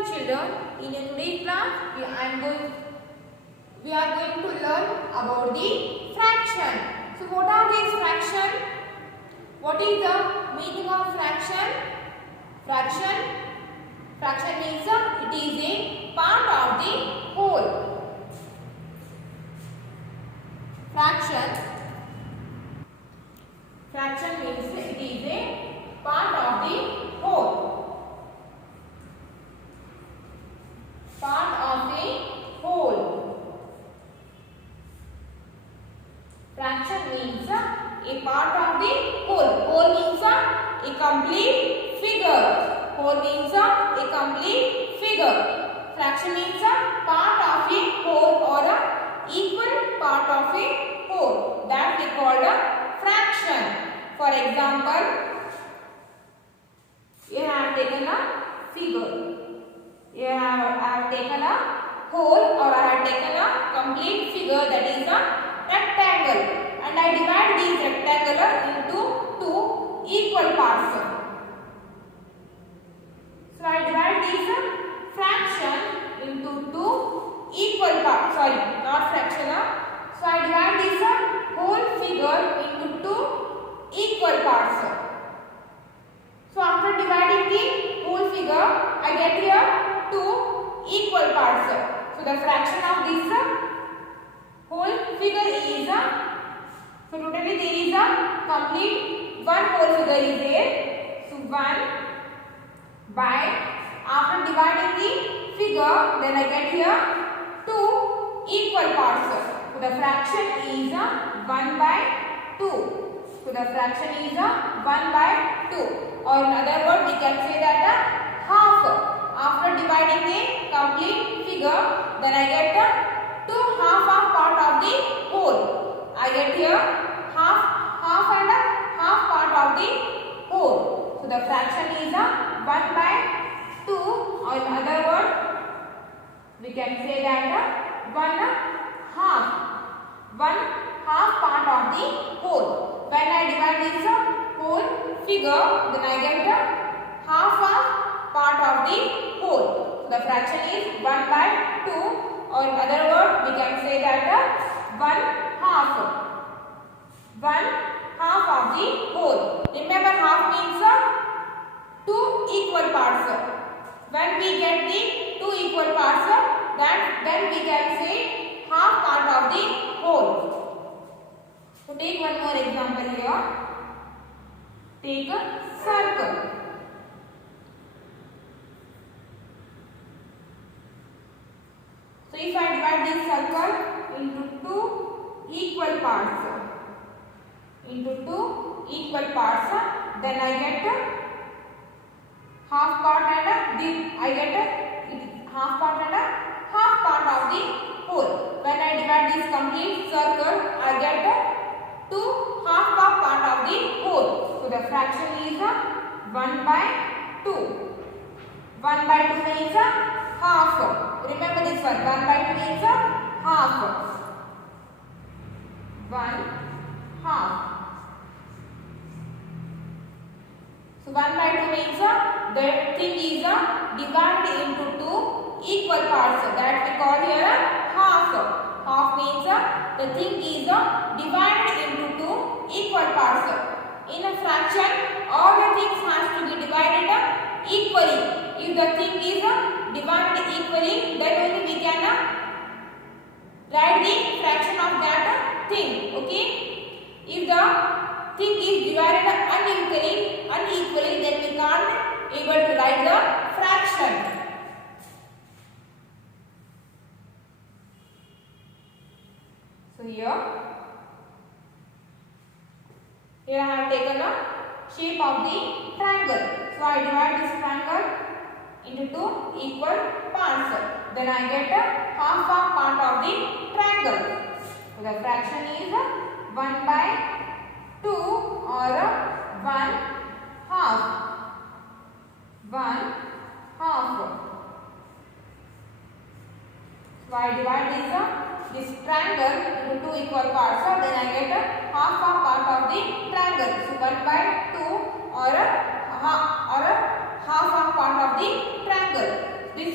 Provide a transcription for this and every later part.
morning, children. In today's class, we are going to learn about the fraction. So, what are these fraction? What is the meaning of fraction? Fraction means it is a part of the whole. Fraction means it is a part of the whole. Fraction means a part of the whole. Whole means a complete figure. Whole means a complete figure. Fraction means a part of a whole or a equal part of a whole. That we call a fraction. For example, here I have taken a figure. Here I have taken a whole or I have taken a complete figure, that is a rectangle, and I divide these rectangular into two equal parts. So I divide these fraction into two equal parts. Sorry, not fraction. So I divide this whole figure into two equal parts. So after dividing the whole figure, I get here two equal parts. So the fraction of this whole figure is so totally there is a complete one whole figure is there. So 1 by, after dividing the figure, then I get here two equal parts. So the fraction is 1 by 2. So the fraction is 1 by 2. Or in other words, we can say that half. After dividing the complete figure, then I get two half of part of the whole. I get here half and half part of the whole. So the fraction is 1 by 2, or in other words, we can say that 1 half part of the whole. When I divide this whole figure, then I get half of part of the whole. So the fraction is 1 by 2, or in other words, we can say that 1 half of the whole. Remember, half means two equal parts. When we get the two equal parts, then we can say half part of the whole. So take one more example here. Take a circle. So if I divide this circle into two equal parts, then I get half part and half part of the whole. When I divide this complete circle, I get two half part of the whole. So the fraction is 1 by 2. 1 by 2 means half. Remember this one. 1 by 2 means half. 1 half. So 1 by 2 means the thing is divided into two equal parts. That we call here half. Half means the thing is divided into two equal parts. In a fraction, all the things has to be divided equally. If the thing is divided equally, then only we can write the fraction of that thing. Okay? If the thing is divided unequally, then we can't able to write the fraction. So here I have taken a shape of the triangle. So I divide this triangle into two equal parts. Then I get half of part of the triangle. So the fraction is 1 by 2 or 1 half. 1 half. So I divide this triangle into two equal parts. So then I get half of part of the triangle. So 1 by 2 or half of part of the triangle. This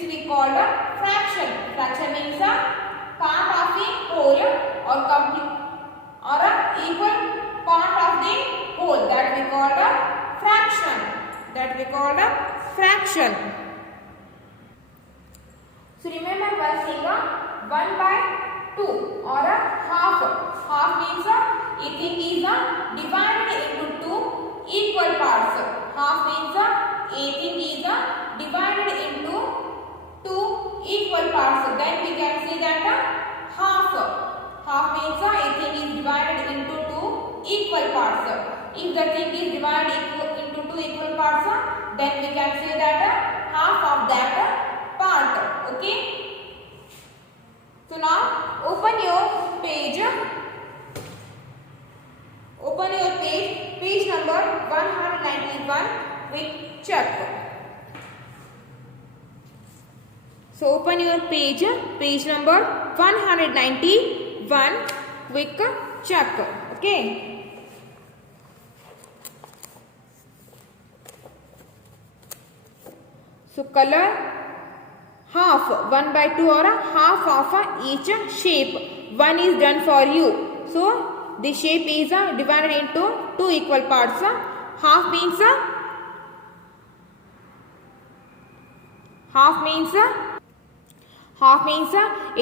that we call a fraction. So remember one thing, 1/2 or a half. Half means a thing is divided into two equal parts. Half means a thing is divided into two equal parts. Then we can say that half. Half means a thing is divided into two equal parts. If the thing is divided into two equal parts, then we can say that half of that part. Okay. So now open your page. Open your page number 191 with check. So open your page number 191 quick check. Okay. So color half 1/2 or half of each shape. One is done for you. So the shape is divided into two equal parts. Half means a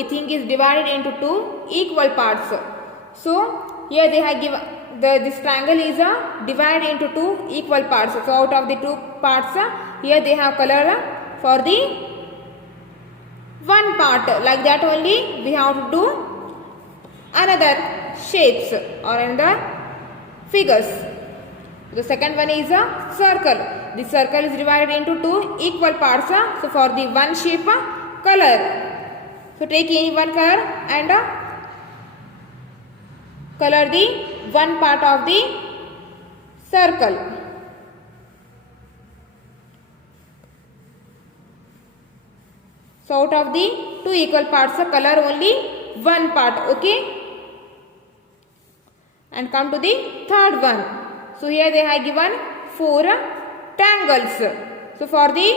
thing is divided into two equal parts. So here they have given this triangle is divided into two equal parts. So out of the two parts, here they have color for the one part. Like that only we have to do another shapes or another figures. The second one is a circle. The circle is divided into two equal parts. So for the one shape, color. So take any one color and color the one part of the circle. So out of the two equal parts, color only one part. Okay. And come to the third one. So here they have given 4 triangles. So for the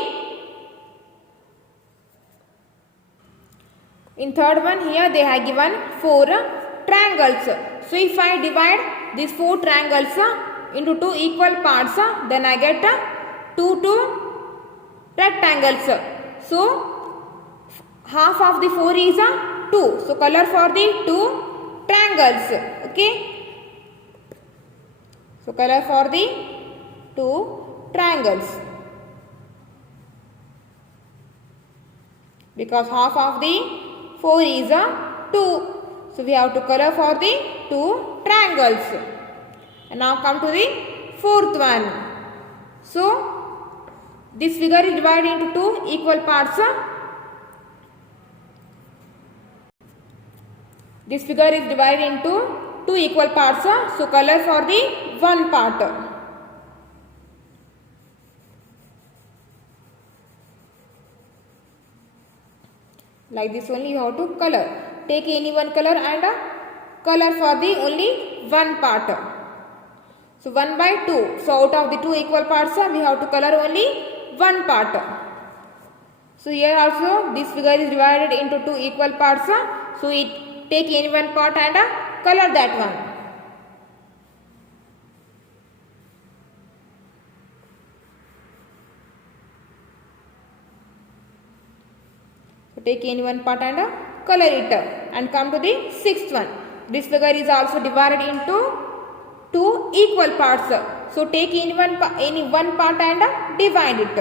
in third one, here they have given 4 triangles. So if I divide these 4 triangles into two equal parts, then I get 2 rectangles. So half of the 4 is 2. So color for the 2 triangles. Okay. So color for the 2 triangles. Because half of the 4 is 2. So we have to color for the 2 triangles. And now come to the fourth one. So this figure is divided into two equal parts. This figure is divided into two equal parts. So color for the one part. Like this only you have to color. Take any one color and color for the only one part. So 1/2. So out of the two equal parts, we have to color only one part. So here also this figure is divided into two equal parts. So it take any one part and color that one. So take any one part and color it. And come to the sixth one. This figure is also divided into two equal parts. So take any one part and divide it.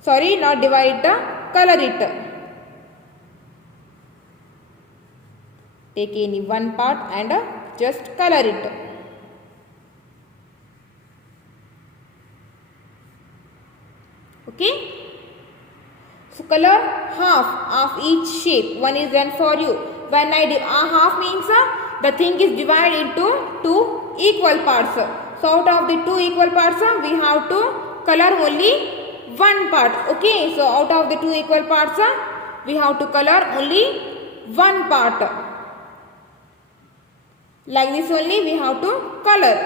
Sorry, not divide it, color it. Take any one part and just color it. Okay. So color half of each shape. One is done for you. When I half means the thing is divided into two equal parts. So out of the two equal parts, we have to color only one part. Okay. So out of the two equal parts, we have to color only one part. Like this only we have to color.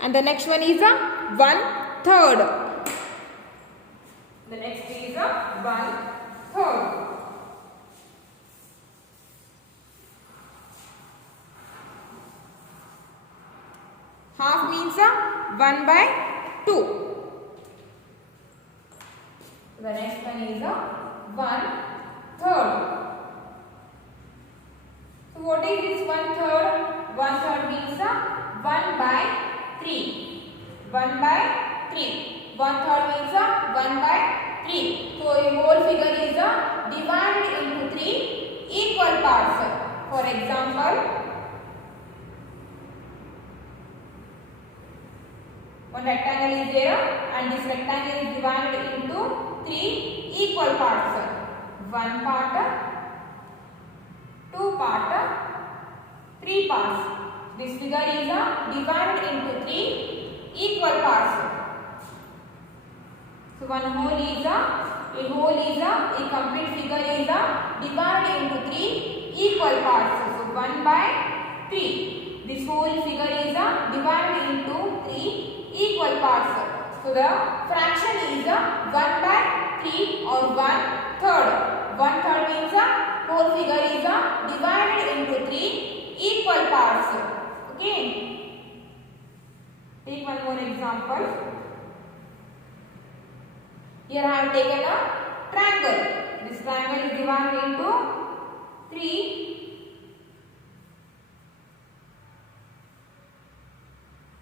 And the next one is 1/3. The next is 1/3. Half means means 1 by 2. The next one is 1/3. So what is this 1/3? 1/3 means 1 by 3. 1 by 3. 1/3 means 1 by 3. So a whole figure is divided into 3 equal parts. For example, one rectangle is there and this rectangle is divided into 3 equal parts. 1 part, 2 part, 3 parts. This figure is divided into 3 equal parts. So one whole is a complete figure is divided into 3 equal parts. So 1 by 3. This whole figure is divided into 3 equal parts. So the fraction is 1 by 3 or 1/3. 1/3 means whole figure is divided into 3 equal parts. Okay. Take one more example. Here I have taken a triangle. This triangle is divided into 3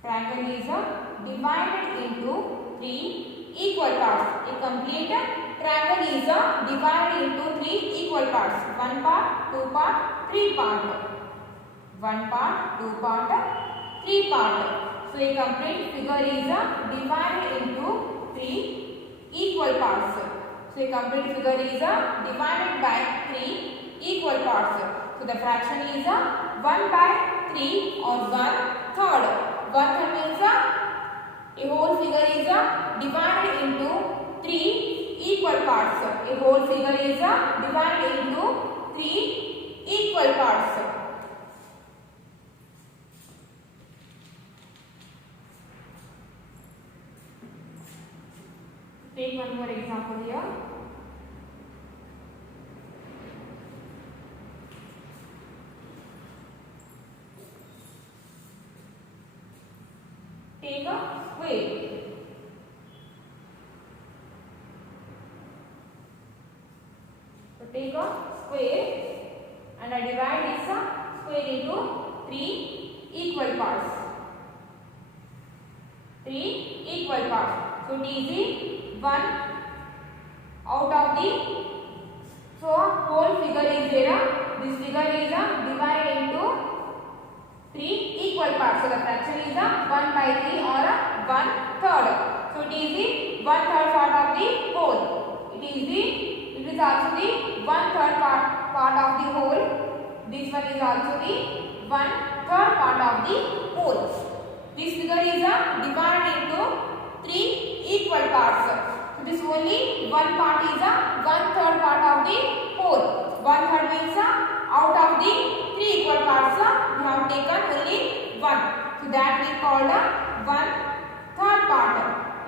triangle is divided into 3 equal parts. A complete triangle is divided into 3 equal parts. 1 part, 2 part, 3 part. 1 part, 2 part, 3 part. So a complete figure is divided into 3 equal parts. So a complete figure is divided by 3 equal parts. So the fraction is 1 by 3 or 1/3. 1/3 means a whole figure is divided into 3 equal parts. A whole figure is divided into 3 equal parts. Take one more example here. Take a square. So take a square and I divide this square into 3 equal parts. 3 equal parts. So it is 1 out of the, so whole figure is there. This figure is divided into 3 equal parts. So the fraction is 1 by 3 or 1/3. So it is the 1/3 part of the whole. It is also the 1/3 part of the whole. This one is also the 1/3 part of the whole. This figure is divided into 3 equal parts. So this only one part is 1/3 part of the whole. 1/3 means out of the 3 equal parts we have taken only 1. So that we called 1/3 part.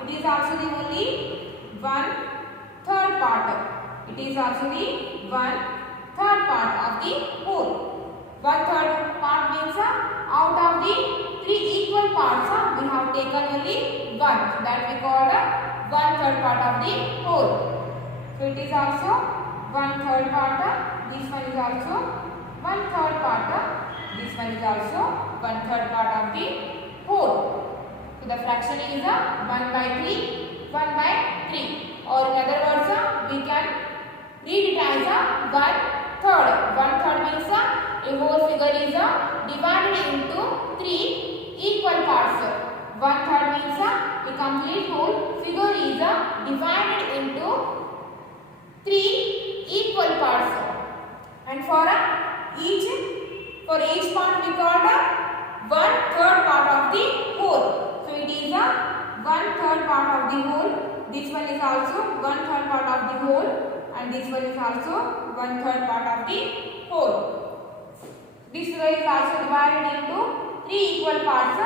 It is also the only 1/3 part. It is also the 1/3 part of the whole. 1/3 part means out of the 3 equal parts we have taken only 1. That we called 1/3 part of the whole. So it is also 1/3 part. This one is also 1/3 part. This one is also 1/3 part of the whole. So the fraction is 1 by 3, 1 by 3. Or in other words, we can read it as 1/3. 1/3 means a whole figure is divided into 3 equal parts. 1/3 means a complete whole figure is divided into 3 equal parts. And for each part we called 1/3 part of the whole. So it is 1/3 part of the whole. This one is also 1/3 part of the whole, and this one is also 1/3 part of the whole. This figure is also divided into 3 equal parts.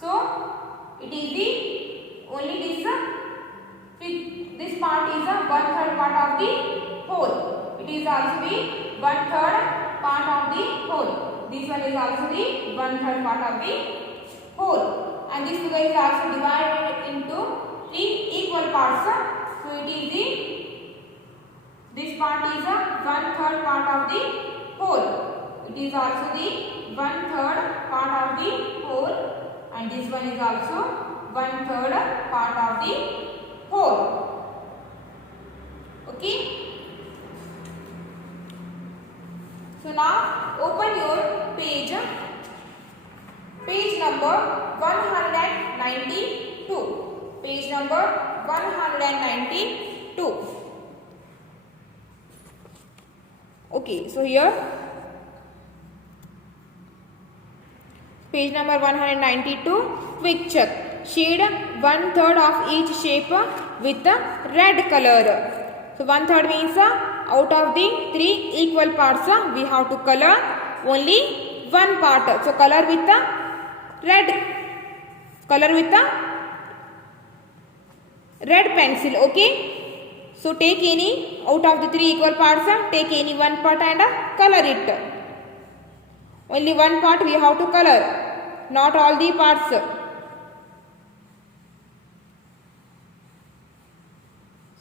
So it is the only this part is 1/3 part of the whole. It is also the 1/3 part of the whole. This one is also the 1/3 part of the whole. and this figure is also divided into 3 equal parts. So it is this part is a 1/3 part of the whole. It is also the 1/3 part of the whole, and this one is also 1/3 part of the whole. Okay. So now open your page number 192. Page number 192. Okay, so here page number 192, quick check. Shade 1/3 of each shape with the red color. So 1/3 means out of the 3 equal parts we have to color only one part. So color with the red, color with the red pencil. Okay. So take any out of the 3 equal parts, take any one part and color it. Only one part we have to color, not all the parts.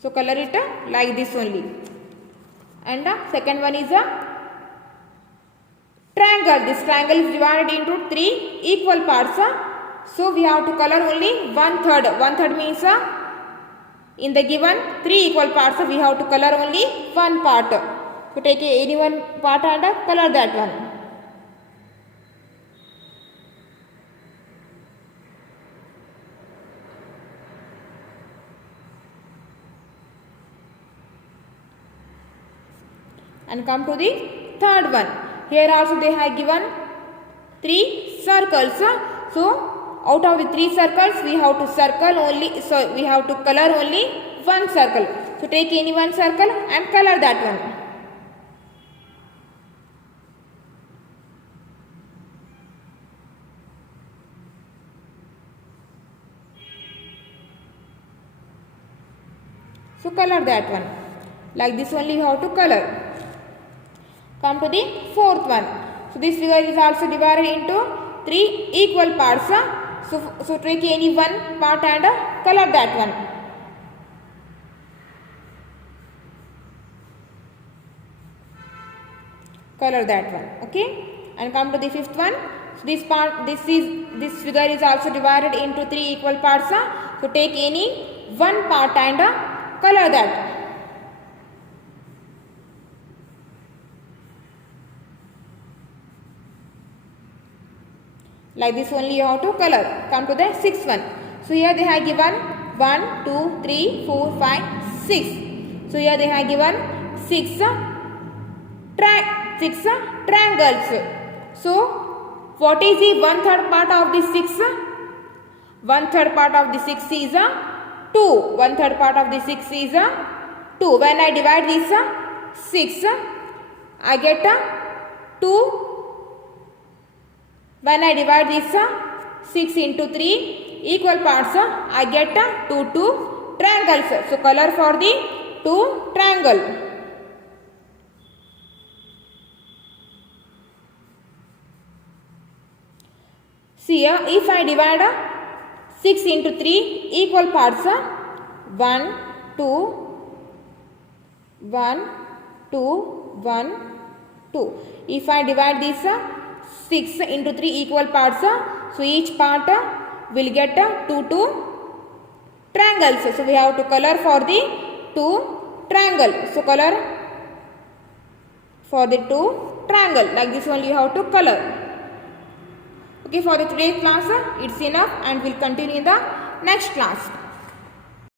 So color it like this only. And second one is a triangle. This triangle is divided into 3 equal parts. So we have to color only 1/3. 1/3 means in the given 3 equal parts we have to color only one part. So take any one part and color that one. And come to the third one. Here also they have given 3 circles. So out of the 3 circles we have to circle only, so we have to color only one circle. So take any one circle and color that one. So color that one. Like this only you have to color. Come to the fourth one. So this figure is also divided into 3 equal parts. So take any one part and color that one. Color that one. Okay. And come to the fifth one. So this figure is also divided into 3 equal parts. So take any one part and color that. Like this only you have to color. Come to the sixth one. So here they have given 1, 2, 3, 4, 5, 6. So here they have given 6 triangles. So what is the 1/3 part of the 6? 1/3 part of the 6 is 2. 1/3 part of the 6 is 2. When I divide this 6, I get 2. When I divide this 6 into 3 equal parts, I get 2 triangles. So color for the 2 triangle. See here, if I divide 6 into 3 equal parts, 1, 2, 1, 2, 1, 2. If I divide this 6 into 3 equal parts, so each part will get 2 triangles. So we have to color for the 2 triangle. So color for the 2 triangle. Like this only you have to color. Okay, for the today's class it's enough, and we'll continue in the next class.